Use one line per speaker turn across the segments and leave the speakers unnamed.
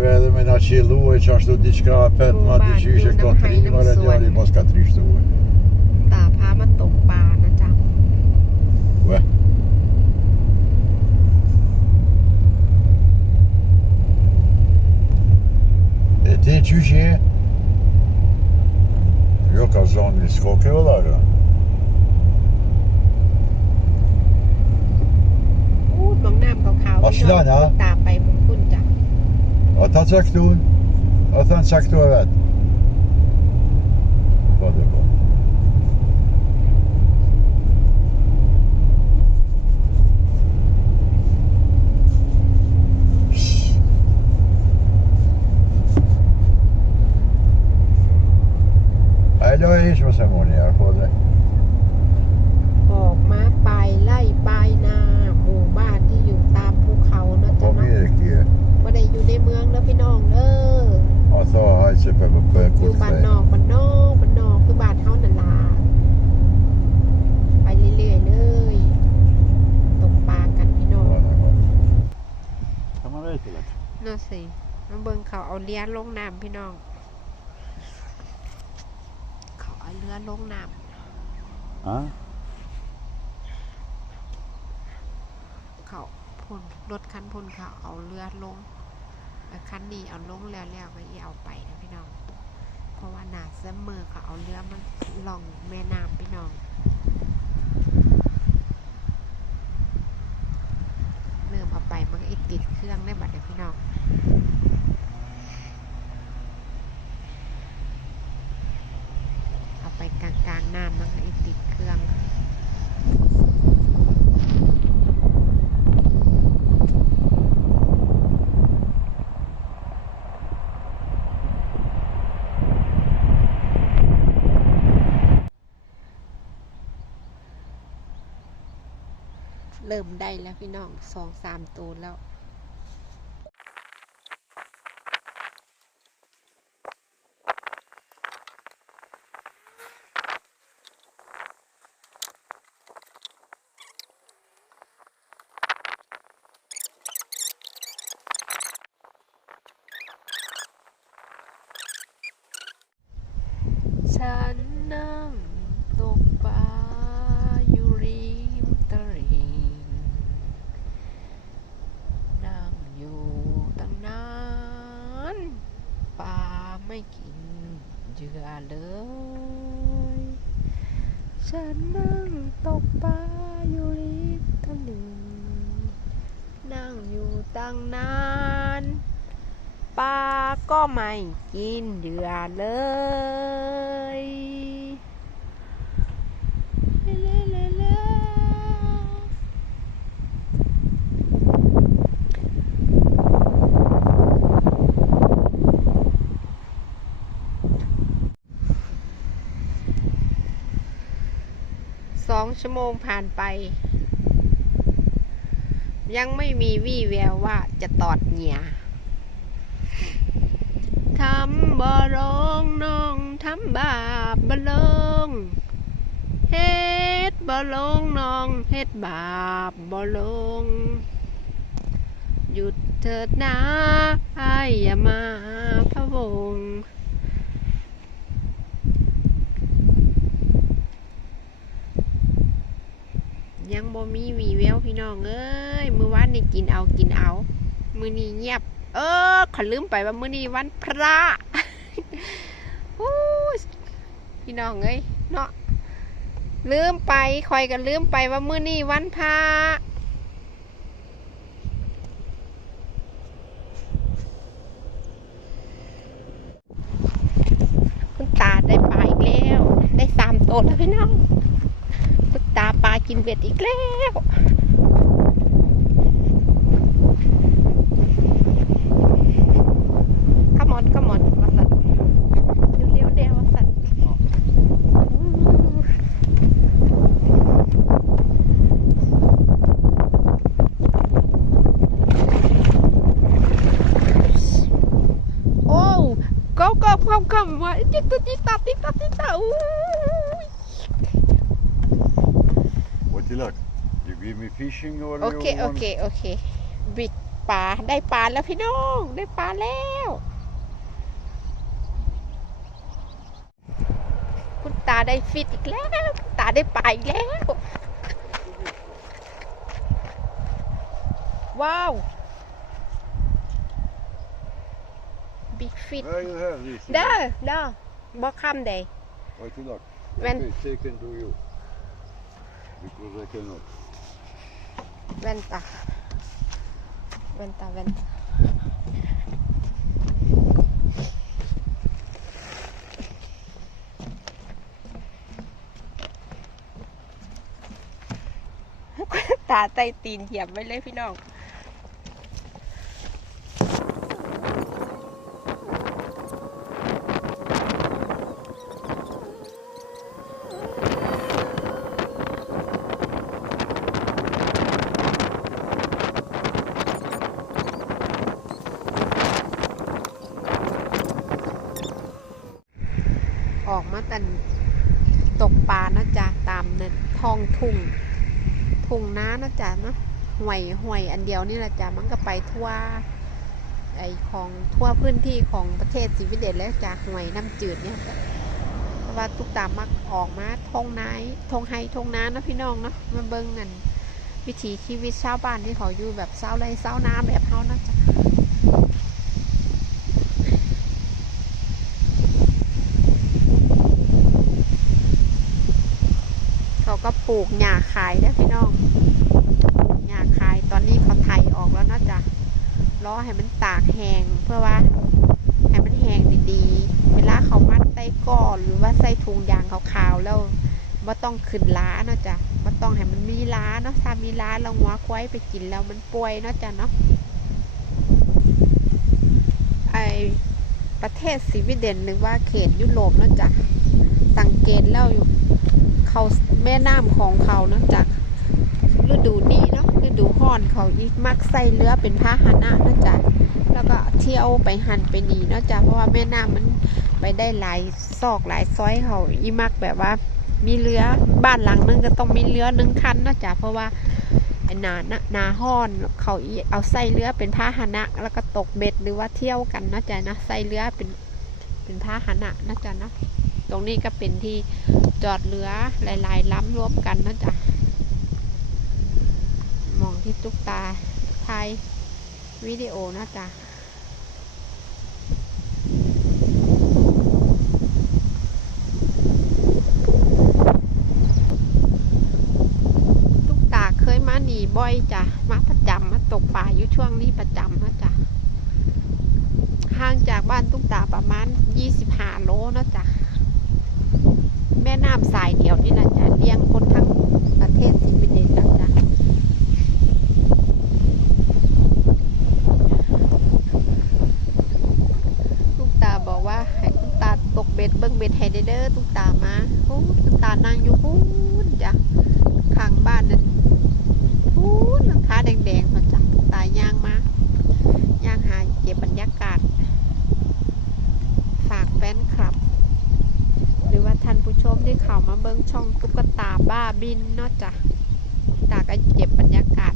edhe me na qilluaj që ashtu diçka pet ma
Ruban,
dyqyshe
ju
këto
në hajnë
trimare
mësuan.
djali mos ka trishtuaj.
ตาพามาตกปลานะจ๊ะ
Ue. E ti qysh je? Jo ka zonë një skoke vëlla ka.
อู้ดวงน้ำขาวๆ
A shlan, a?
ตา Wat dat zou ik doen, wat dan
zou ik door wat. Wat ook al. Hello, is was a
money, เบิ่งเขาเอาเรือลงน้ำพี่น้อง เขาเอาเรือลงน้
A? ำ
เขาพ่นรถคันพ่นเขาเอาเรือลงแล้วคันนี้เอาลงแล้วแล้วก็อีเอาไปนะพี่น้อง เพราะว่าหนาเสมอเขาเอาเรือมันล่องแม่น้ำพี่น้องเริ่มเอาไปมันก็ไอติดเครื่องได้บัดเดี๋ยวพี่น้อง เอาไปกลางกลางๆน้ำมันก็ไอติดเครื่อง เริ่มได้แล้วพี่น้องสองสามตัวแล้ว ฉันนั่งตกปลาอยู่ริมตลิ่งนั่งอยู่ตั้งนานปลาไม่กิน เยื่อเลย ฉันนั่งตกปลาอยู่ริมตลิ่งนั่งอยู่ตั้งนานปลาก็ไม่กินเหยื่อเลยเลเลเลส องชั่วโมงผ่านไป ยังไม่มีวี่แววว่าจะตอดเหงี่ยทำบ่ลงน้องทำบาปบ่ลงเฮ็ดบ่ลงน้องเฮ็ดบาปบ่ลง หยุดเถิดนะอายอย่ามาพะวง ยังบ่มีวีแววพี่น้องเอ้ยมื้อวานนี่กินเอากินเอา มื้อนี้เงียบ เออขอลืมไปว่ามื้อนี้วันพระพี่น้องเอ้ยเนาะลืมไปคอยกันลืมไปว่ามื้อนี้วันพระคุณตาได้ปลาอีกแล้ว ได้สามตัวแล้วพี่น้องคุณตาปลากิน เบ็ดอีกแล้ว ขมอนขมอนวาสันเร็วๆเดียววาสันโอ้ก็ก็คำคำว่าจิ๊กตุ๊จิ๊กตาติ๊กตาติ๊กตาอู้ย
What you look? You give me fishing or
โอเค
you
โอ
want-
เค โอเค บิดปลาได้ปลาแล้วพี่น้อง ได้ปลาแล้ว คุณตาได้ฟิตอีกแล้วคุณตาได้ปลาอีกแล้ว ว้าว big fit
Ja, you have this.
เด้อเด้อบ่คำเด
I cannot.
When-
Okay, take and do you. Because I cannot.
แว่นตาแว่นตาแว่นตาตาใตตีนเหยียบไว้เลยพี่น้อง ออกมาตันตกปลานะจ๊ะตามเนี่ยท้องทุ่งทุ่งน้านะจ๊ะเนาะห่วยห่วยอันเดียวนี่แหละจ๊ะมันก็ไปทั่วไอของทั่วพื้นที่ของประเทศสวีเดนแล้วจ้ะห่วยน้ำจืดเนี่ยเพราะว่าตุกตามมักออกมาทงนายทงไฮทงน้านะพี่น้องเนาะมาเบิ่งกันวิถีชีวิตชาวบ้านที่เขาอยู่แบบเศร้าไรเศร้าน้ำแบบเขานะจ๊ะ เขาก็ป ลูกหญ้าขายนะพี่น้องปลูกหญ้าขายตอนนี้เขาไถออกแล้วเนาะจ๊ะรอให้มันตากแห้งเพื่อว่าให้มันแห้งดีๆ เวลาเขามัดใส่ก้อนหรือว่าใส่ถุงยางขาวๆแล้วว่าต้องขึ้นล้าเนาะจ๊ะว่าต้องให้มันมีล้าเนาะถ้ามีล้าแล้วหัวควายไปกินแล้วมันป่วยเนาะจ๊ะเนาะไอประเทศสวีเดนหรือว่าเขตยุโรปเนาะจ๊ะสังเกตแล้วอยู่ เขาแม่น้ำของเขาเนื่องจากฤดูนี้เนาะฤดูห้อนเขาอีกมักใส่เรือเป็นพาหนะเนื่องจากแล้วก็เที่ยวไปหันไปหนีเนาะจ้ะเพราะว่าแม่น้ำมันไปได้หลายซอกหลายซอยเขาอีมักแบบว่า มีเรือบ้านหลังนึงก็ต้องมีเรือหนึ่งคันเนาะจ้ะเพราะว่านานาหนาห้อนเขาเอาใส่เรือเป็นพาหนะแล้วก็ตกเบ็ดหรือว่าเที่ยวกันเนาะจ้ะนะใส่เรือเป็นเป็นพาหนะนะจ้ะเนาะ ตรงนี้ก็เป็นที่จอดเรือหลายๆล้ำรวมกันนะจ๊ะมองที่ตุ๊กตาถ่ายวิดีโอนะจ๊ะตุ๊กตาเคยมาหนีบ่อยจ้ะมาประจำมาตกปลาอยู่ช่วงนี้ประจำนะจ๊ะห่างจากบ้านตุ๊กตาประมาณ 25 โลนะจ๊ะ น้ำสายเดียวนี่แหละจะเลี้ยงคนทั้งประเทศสวีเดนแล้วจ้ะลูกตาบอกว่าให้คุณตาตกเบ็ดเบิ้งเบ็ดให้ได้เด้อลูกตามาโอ้คุณตานั่งอยู่พูนจ้ะข้างบ้านนั่นพูนหลังคาแดงๆมาจ้ะลูกตาย่างมาย่างหาเก็บบรรยากาศ ฝากแฟนคลับ หรือว่าท่านผู้ชมที่ เข้ามาเบิ่งช่องตุ๊กตาบ้าบินเนาะจ้ะตาก็เก็บบรรยากาศ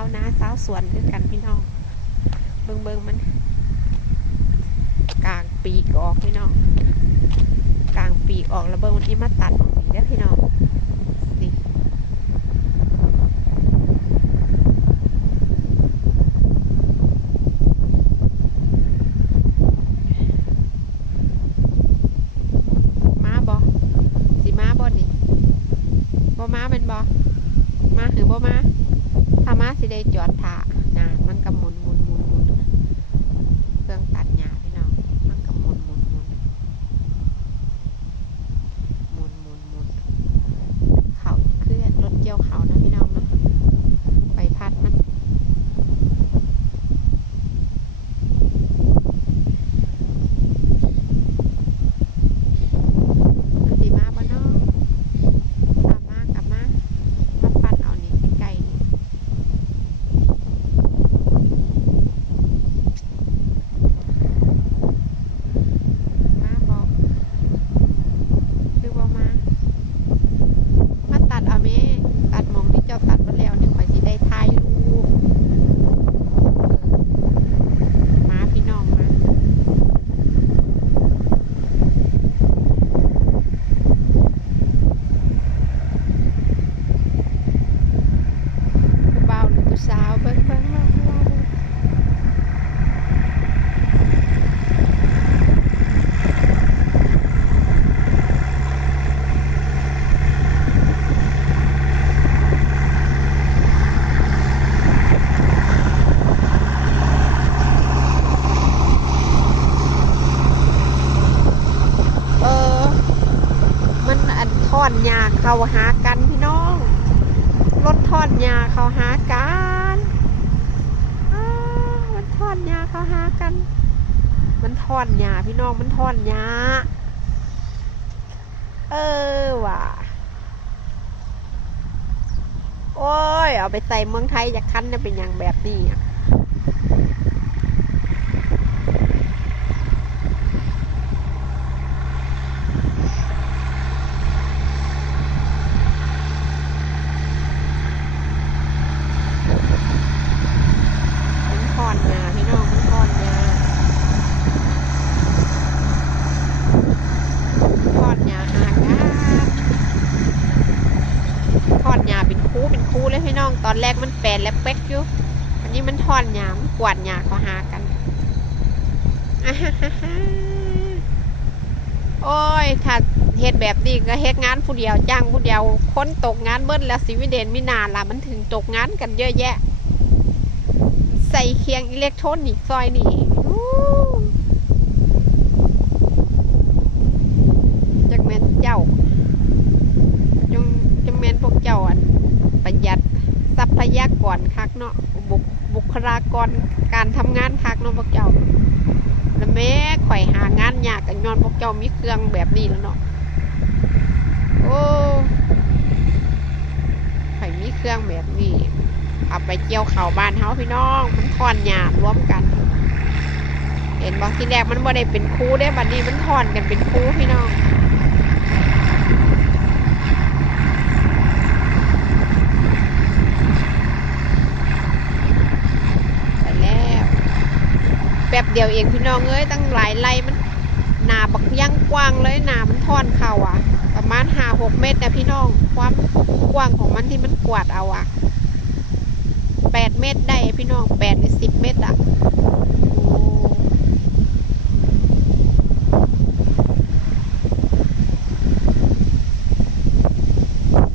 าวนาสาวสวนด้วยกันพี่น้อง เบิงเบิงมัน กลางปีกออกพี่น้อง กลางปีกออกแล้วเบิงวันนี้มาตัดตรเด้นพี่น้องนี่มาบอสีมาบอนี่บอมาเป็นบอมาหรือบอมาามาสิได้จอดถานะมันก็หมุนหมุนหมุนหมุนเครื่องตัดหญ้าพี่น้องมันก็หมุนหมุนหมุนหมุนหมุนหมุนเขาเคลื่อนรถเกี่ยวเขานะพี่น้องเนาะไปพัดมันมันสิมาบ่เนาะถ้ามากลับมามาปั่นเอานี่ไกลๆนี่ มาบอกคือว่ามา มาตัดเอาแม่ตัดหมองที่เจ้าตัดมาแล้วเนี่ยข่อยสิได้ถ่ายรูปเออมาพี่น้องมาผู้บ่าวหรือผู้สาวเบิ่งเบิ่งเบิ่งเบิ่ง เออ มันอัน ทอดยาเข้าหากันพี่น้อง รถทอดยาเข้าหากันมันทอดยาเข้าหากัน มันทอดยาพี่น้องมันทอดยาเออว่ะโอ้ย เอาไปใส่เมืองไทยจะคั้นจะเป็นอย่างแบบนี้อะ มันทอดยาพี่น้องมันทอดยาทอดยาหากันทอดยาเป็นคู่เป็นคู่เลยพี่น้อง ตอน แรกมันแปลและเป๊กอยู่อันนี้มันทอดยามกวาดยาเขาหากันฮ่าฮ่าฮ่าโอ้ย ถ้าเฮ็ดแบบนี้ก็เฮ็ดงานผู้เดียวจ้างผู้เดียว คนตกงานเบิ้ลแล้วสิวิเดนมินานล่ะ มันถึงตกงานกันเยอะแยะ ใส่เคียงอิเล็กทรอนิกส์ซอยนี่อู้จักแมนเจ้า จงจังแมนพวกเจ้าอันประหยัดทรัพยากรคัก เนาะบุคบุคลากรการทำงานคักเนาะพวกเจ้าแล้วแม่ข่อยหางานยากกันย้อนพวกเจ้ามีเครื่องแบบนี้แล้วเนาะโอ้ข่อยมีเครื่องแบบนี้เอาไปเกี่ยวเข่าบ้านเฮาพี่น้อง มันทอนหยาดรวมกัน เห็นบอกที่แรกมันบ่ได้เป็นคู่ได้บัดนี้มันทอนกันเป็นคู่พี่น้อง ไปแล้ว แป๊บเดียวเองพี่น้องเอ้ยตั้งหลายไร่มันหนาบักยั่งกว้างเลยหนามันทอนเข่าอะ ประมาณห้าหกเมตรนะพี่น้อง ความกว้างของมันที่มันกวาดเอาอะแปดเมตรได้พี่น้องแปดหรือสิบเมตรอะโอ้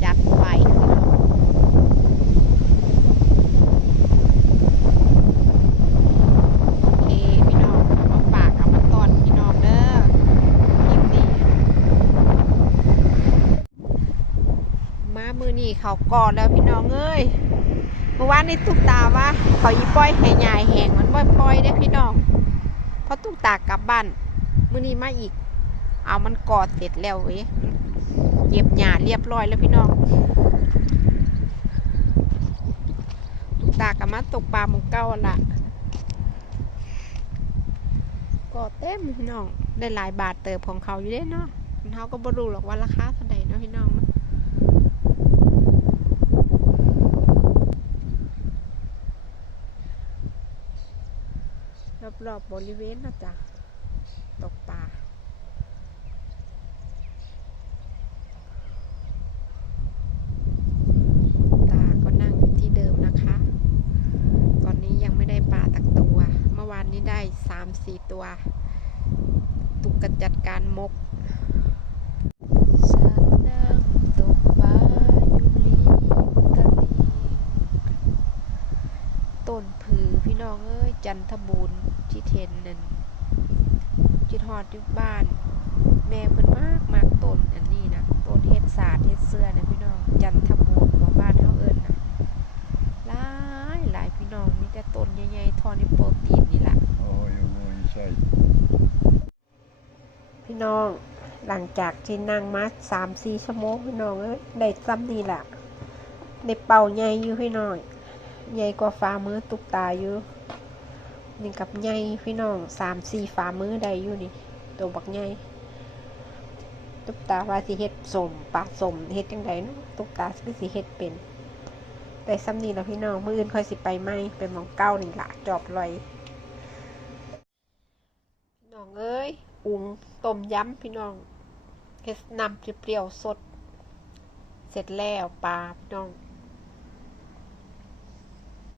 จัดไฟพี่น้องโอเคพี่น้องเอามาฝากเอามาตอนพี่น้องเด้อคลิปนี้ มามือนี่เขา ก่อนแล้วพี่น้องเอ้ยเมื่อวานในตุ๊กตาว่าเขาอีป้อยแห่ใหญ่แห่งมันบ่ปล่อยได้พี่น้องเพราะตุ๊กตากลับบ้านมื้อนี้มาอีก เอามันกอดเสร็จแล้วเว้ยเย็บหญ้าเรียบร้อยแล้วพี่น้องตุ๊กตากับมาตกปลาหมองเก้าหั่นละกอดเต็มพี่น้องได้หลายบาทเติบของเขาอยู่เด้เนาะเขาก็บ่รู้หรอกว่าราคาเท่าใดเอบๆบบริเวณนะจ๊ะตกปลาตาก็นั่งอยู่ที่เดิมนะคะ ตอนนี้ยังไม่ได้ปลาตักตัว เมื่อวานนี้ได้สามสี่ตัว ตุกกจัดการมกต้นผือพี่น้องเอ้ยจันทบุญ ที่เทนนั่นจิตฮอดอยู่บ้าน แม่เพิ่นมากมากต้นอันนี้นะต้นเฮ็ดสาดเฮ็ดเสื้อนะพี่น้องจันทบูรณ์บ่บ้านเฮาเอิ้นนะหลายหลายพี่น้องมีแต่ต้นใหญ่ๆทอนิโปรตีนนี่ล่ะ
Oj, oj, oj, tjej.
พี่น้องหลังจากที่นั่งมาสามสี่ชั่วโมงพี่น้องเอ้ยได้ซ้ำนี่แหละในเป่าใหญ่อยู่พี่น้องใหญ่กว่าฝ่ามือตุกตาอยู่ นี่กับใหญ่พี่น้องสามสี่ฝ่ามือได้อยู่นี่ ตัวบักใหญ่ตุ๊กตาว่าสิเฮ็ดสมปลาสมเฮ็ดจังไดเนาะตุ๊กตาคือสิเฮ็ดเป็น แต่ซ้ำนี่แหละพี่น้องมื้ออื่นค่อยสิไปไหมไปหมองเก้านี่ละจอบลอยพี่น้องเอ้ยอุงต้มยำพี่น้องเฮ็ดน้ำเปรี้ยวสด เสร็จแล้วปลาพี่น้อง